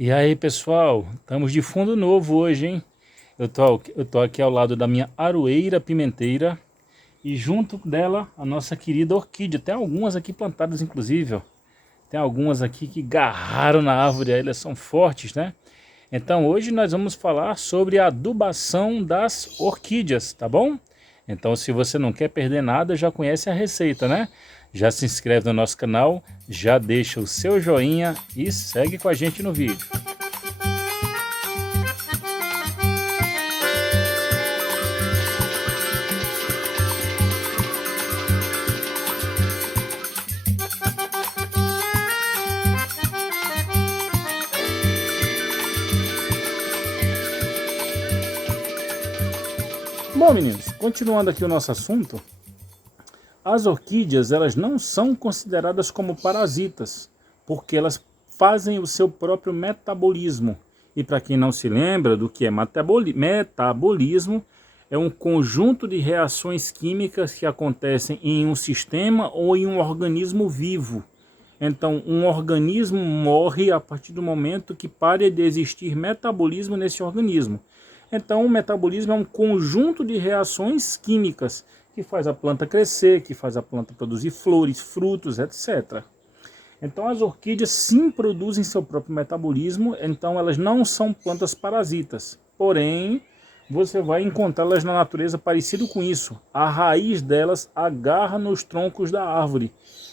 E aí, pessoal, estamos de fundo novo hoje, hein? Eu tô aqui ao lado da minha aroeira pimenteira e junto dela a nossa querida orquídea. Tem algumas aqui plantadas, inclusive, ó. Tem algumas aqui que garraram na árvore, elas são fortes, né? Então hoje nós vamos falar sobre a adubação das orquídeas, tá bom? Então se você não quer perder nada, já conhece a receita, né? Já se inscreve no nosso canal, já deixa o seu joinha e segue com a gente no vídeo. Bom, meninos, continuando aqui o nosso assunto, as orquídeas elas não são consideradas como parasitas, porque elas fazem o seu próprio metabolismo. E para quem não se lembra do que é metabolismo, é um conjunto de reações químicas que acontecem em um sistema ou em um organismo vivo. Então, um organismo morre a partir do momento que pare de existir metabolismo nesse organismo. Então, o metabolismo é um conjunto de reações químicas que faz a planta crescer, que faz a planta produzir flores, frutos, etc. Então, as orquídeas sim produzem seu próprio metabolismo, então elas não são plantas parasitas. Porém, você vai encontrá-las na natureza parecido com isso. A raiz delas agarra nos troncos da árvore.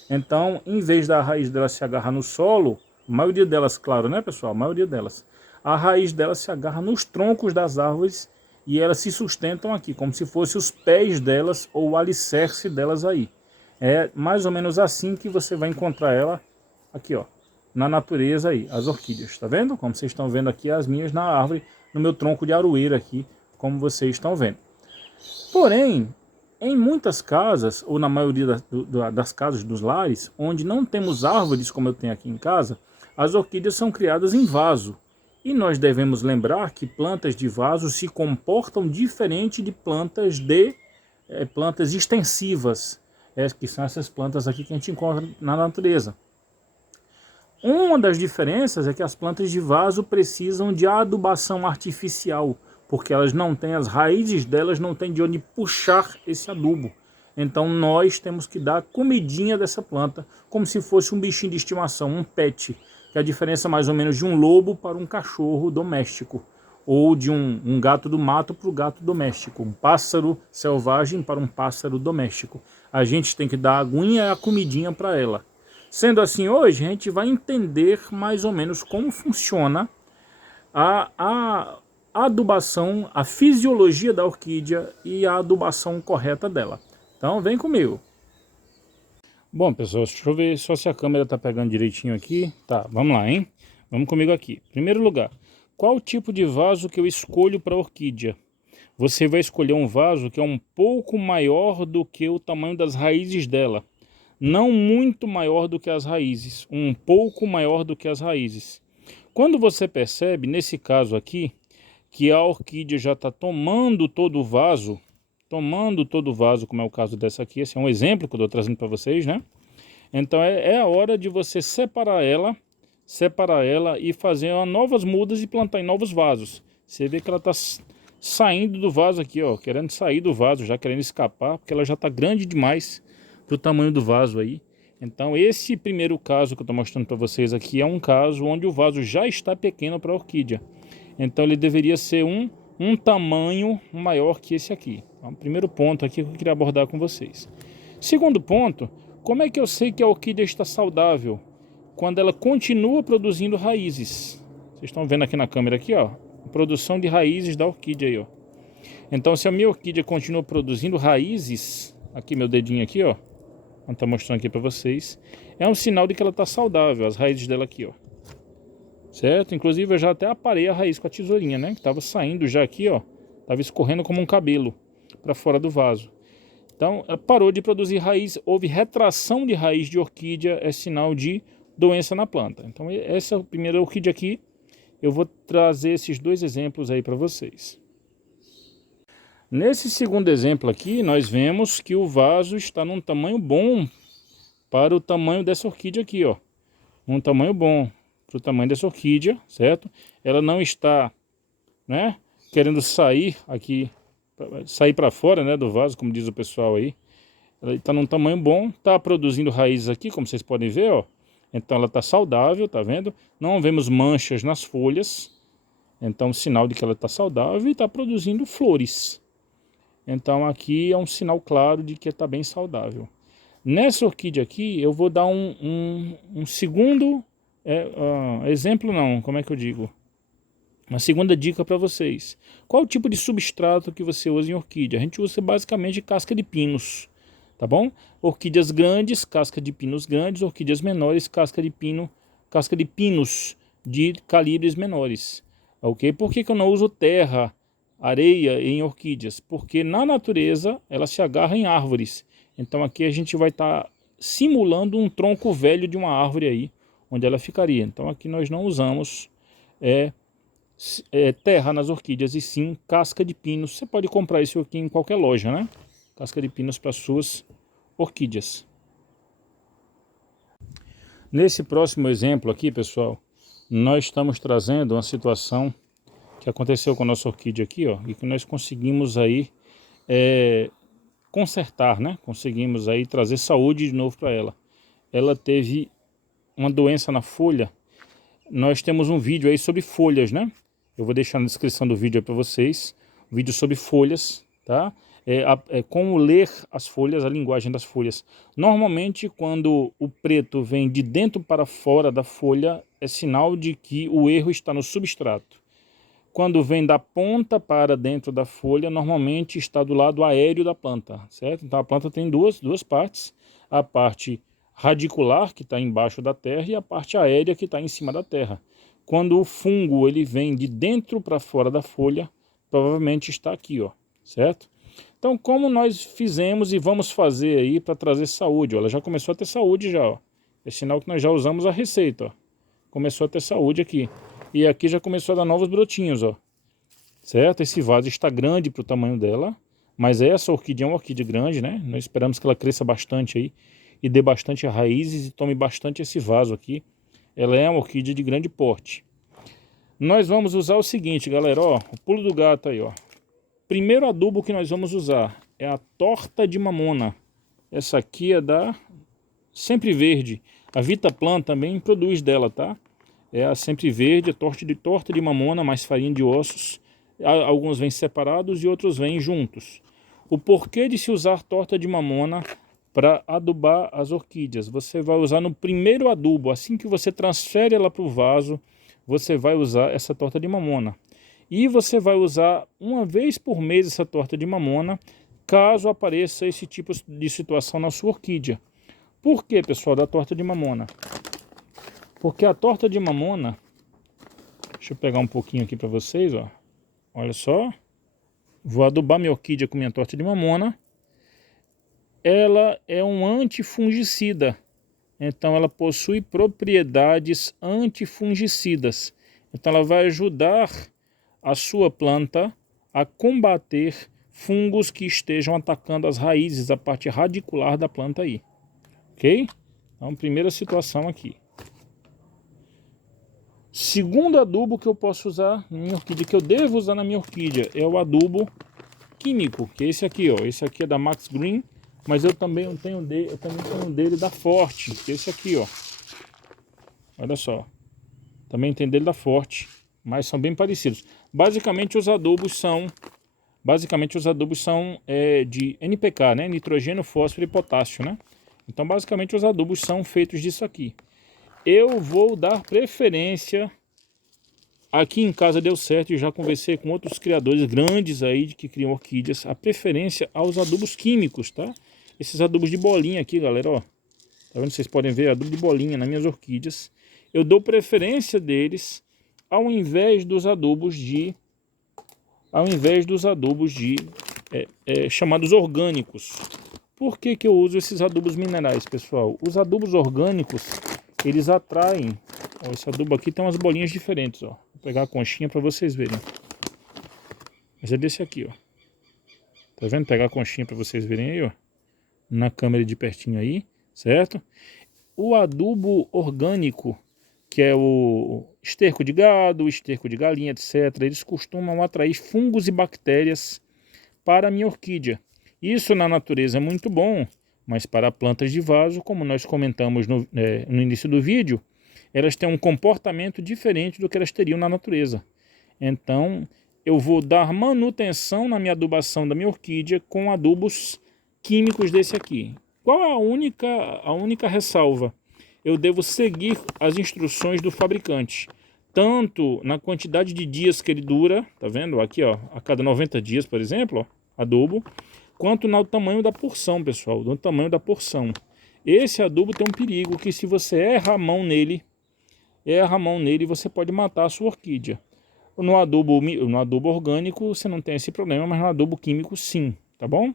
Então, em vez da raiz delas se agarrar no solo, a maioria delas, claro, né, pessoal? A maioria delas. A raiz delas se agarra nos troncos das árvores e elas se sustentam aqui, como se fossem os pés delas ou o alicerce delas aí. É mais ou menos assim que você vai encontrar ela aqui, ó, na natureza aí, as orquídeas, tá vendo? Como vocês estão vendo aqui, as minhas na árvore, no meu tronco de aroeira aqui, como vocês estão vendo. Porém, em muitas casas, ou na maioria das casas dos lares, onde não temos árvores como eu tenho aqui em casa, as orquídeas são criadas em vaso. E nós devemos lembrar que plantas de vaso se comportam diferente de plantas plantas extensivas, que são essas plantas aqui que a gente encontra na natureza. Uma das diferenças é que as plantas de vaso precisam de adubação artificial, porque elas não têm, as raízes delas não têm de onde puxar esse adubo. Então nós temos que dar comidinha dessa planta, como se fosse um bichinho de estimação, um pet, que é a diferença mais ou menos de um lobo para um cachorro doméstico, ou de um gato do mato para o gato doméstico, um pássaro selvagem para um pássaro doméstico. A gente tem que dar a aguinha e a comidinha para ela. Sendo assim, hoje a gente vai entender mais ou menos como funciona a adubação, a fisiologia da orquídea e a adubação correta dela. Então vem comigo. Bom, pessoal, deixa eu ver só se a câmera tá pegando direitinho aqui. Tá, vamos lá, hein? Vamos comigo aqui. Primeiro lugar, qual tipo de vaso que eu escolho para orquídea? Você vai escolher um vaso que é um pouco maior do que o tamanho das raízes dela. Não muito maior do que as raízes, um pouco maior do que as raízes. Quando você percebe, nesse caso aqui, que a orquídea já está tomando todo o vaso, como é o caso dessa aqui, esse é um exemplo que eu estou trazendo para vocês, né? Então é a hora de você separar ela e fazer novas mudas e plantar em novos vasos. Você vê que ela está saindo do vaso aqui, ó, querendo sair do vaso, já querendo escapar, porque ela já está grande demais para o tamanho do vaso aí. Então esse primeiro caso que eu estou mostrando para vocês aqui é um caso onde o vaso já está pequeno para a orquídea. Então ele deveria ser um tamanho maior que esse aqui. Então, primeiro ponto aqui que eu queria abordar com vocês. Segundo ponto, como é que eu sei que a orquídea está saudável? Quando ela continua produzindo raízes. Vocês estão vendo aqui na câmera aqui, ó, a produção de raízes da orquídea aí, ó. Então se a minha orquídea continua produzindo raízes, aqui meu dedinho aqui, ó, está mostrando aqui para vocês, é um sinal de que ela está saudável, as raízes dela aqui, ó. Certo? Inclusive eu já até aparei a raiz com a tesourinha, né? Que estava saindo já aqui, ó. Estava escorrendo como um cabelo para fora do vaso. Então ela parou de produzir raiz, houve retração de raiz de orquídea, é sinal de doença na planta. Então essa primeira orquídea aqui, eu vou trazer esses dois exemplos aí para vocês. Nesse segundo exemplo aqui, nós vemos que o vaso está num tamanho bom para o tamanho dessa orquídea aqui, ó. Um tamanho bom. para o tamanho dessa orquídea, certo? Ela não está, né, querendo sair aqui, sair para fora, né, do vaso, como diz o pessoal aí. Ela está num tamanho bom, está produzindo raízes aqui, como vocês podem ver, ó. Então ela está saudável, tá vendo? Não vemos manchas nas folhas, então sinal de que ela está saudável e está produzindo flores. Então aqui é um sinal claro de que está bem saudável. Nessa orquídea aqui eu vou dar um segundo exemplo, não, como é que eu digo? Uma segunda dica para vocês. Qual o tipo de substrato que você usa em orquídea? A gente usa basicamente casca de pinos, tá bom? Orquídeas grandes, casca de pinos grandes, orquídeas menores, casca de pinos de calibres menores. Ok? Por que eu não uso terra, areia em orquídeas? Porque na natureza ela se agarra em árvores. Então aqui a gente vai estar simulando um tronco velho de uma árvore aí, onde ela ficaria. Então aqui nós não usamos terra nas orquídeas, e sim casca de pinos. Você pode comprar isso aqui em qualquer loja, né? Casca de pinos para suas orquídeas. Nesse próximo exemplo aqui, pessoal, nós estamos trazendo uma situação que aconteceu com a nossa orquídea aqui, ó, e que nós conseguimos aí consertar, né? Conseguimos aí trazer saúde de novo para ela. Ela teve uma doença na folha. Nós temos um vídeo aí sobre folhas, né? Eu vou deixar na descrição do vídeo aí para vocês. Um vídeo sobre folhas, tá? Como ler as folhas, a linguagem das folhas. Normalmente, quando o preto vem de dentro para fora da folha, é sinal de que o erro está no substrato. Quando vem da ponta para dentro da folha, normalmente está do lado aéreo da planta, certo? Então a planta tem duas partes. A parte radicular, que está embaixo da terra, e a parte aérea, que está em cima da terra. Quando o fungo ele vem de dentro para fora da folha, provavelmente está aqui, ó, certo? Então, como nós fizemos e vamos fazer aí para trazer saúde? Ó, ela já começou a ter saúde já, ó. É sinal que nós já usamos a receita, ó. Começou a ter saúde aqui. E aqui já começou a dar novos brotinhos, ó. Certo? Esse vaso está grande para o tamanho dela, mas essa orquídea é uma orquídea grande, né? Nós esperamos que ela cresça bastante aí e dê bastante raízes e tome bastante esse vaso aqui. Ela é uma orquídea de grande porte. Nós vamos usar o seguinte, galera, ó, o pulo do gato aí, ó. Primeiro adubo que nós vamos usar é a torta de mamona. Essa aqui é da Sempre Verde. A Vitaplan também produz dela, tá? É a Sempre Verde, torta de mamona mais farinha de ossos. Alguns vêm separados e outros vêm juntos. O porquê de se usar torta de mamona para adubar as orquídeas? Você vai usar no primeiro adubo, assim que você transfere ela para o vaso, você vai usar essa torta de mamona. E você vai usar uma vez por mês essa torta de mamona, caso apareça esse tipo de situação na sua orquídea. Por que, pessoal, da torta de mamona? Porque a torta de mamona, deixa eu pegar um pouquinho aqui para vocês, ó. Olha só, vou adubar minha orquídea com minha torta de mamona. Ela é um antifungicida, então ela possui propriedades antifungicidas. Então ela vai ajudar a sua planta a combater fungos que estejam atacando as raízes, a parte radicular da planta aí. Ok? Então, primeira situação aqui. Segundo adubo que eu posso usar na minha orquídea, que eu devo usar na minha orquídea, é o adubo químico, que é esse aqui, ó. Esse aqui é da Max Green, mas eu também tenho dele da Forte, que é esse aqui, ó. Olha só. Também tem dele da Forte, mas são bem parecidos. Basicamente os adubos são de NPK, né? Nitrogênio, fósforo e potássio, né? Então basicamente os adubos são feitos disso aqui. Eu vou dar preferência, aqui em casa deu certo e já conversei com outros criadores grandes aí que criam orquídeas, a preferência aos adubos químicos, tá? Esses adubos de bolinha aqui, galera, ó. Tá vendo? Vocês podem ver adubo de bolinha nas minhas orquídeas. Eu dou preferência deles ao invés dos adubos chamados orgânicos. Por que que eu uso esses adubos minerais, pessoal? Os adubos orgânicos, eles atraem. Ó, esse adubo aqui tem umas bolinhas diferentes, ó. Vou pegar a conchinha para vocês verem. Mas é desse aqui, ó. Tá vendo? Pegar a conchinha para vocês verem aí, ó. Na câmera de pertinho aí, certo? O adubo orgânico, que é o esterco de gado, esterco de galinha, etc., eles costumam atrair fungos e bactérias para a minha orquídea. Isso na natureza é muito bom, mas para plantas de vaso, como nós comentamos no início do vídeo, elas têm um comportamento diferente do que elas teriam na natureza. Então, eu vou dar manutenção na minha adubação da minha orquídea com adubos químicos desse aqui. Qual é a única ressalva? Eu devo seguir as instruções do fabricante, tanto na quantidade de dias que ele dura, tá vendo? Aqui, ó, a cada 90 dias, por exemplo, ó, adubo, quanto no tamanho da porção, pessoal, no tamanho da porção. Esse adubo tem um perigo que se você erra a mão nele, você pode matar a sua orquídea. No adubo orgânico você não tem esse problema, mas no adubo químico sim, tá bom?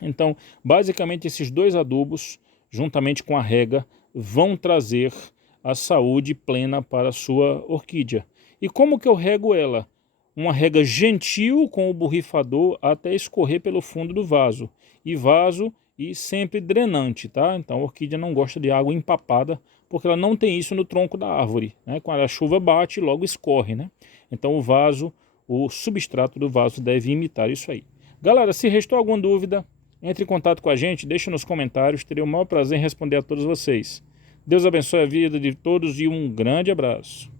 Então, basicamente esses dois adubos, juntamente com a rega, vão trazer a saúde plena para a sua orquídea. E como que eu rego ela? Uma rega gentil com o borrifador até escorrer pelo fundo do vaso. E sempre drenante, tá? Então a orquídea não gosta de água empapada, porque ela não tem isso no tronco da árvore, né? Quando a chuva bate, logo escorre, né? Então o substrato do vaso deve imitar isso aí. Galera, se restou alguma dúvida, entre em contato com a gente, deixe nos comentários, terei o maior prazer em responder a todos vocês. Deus abençoe a vida de todos e um grande abraço.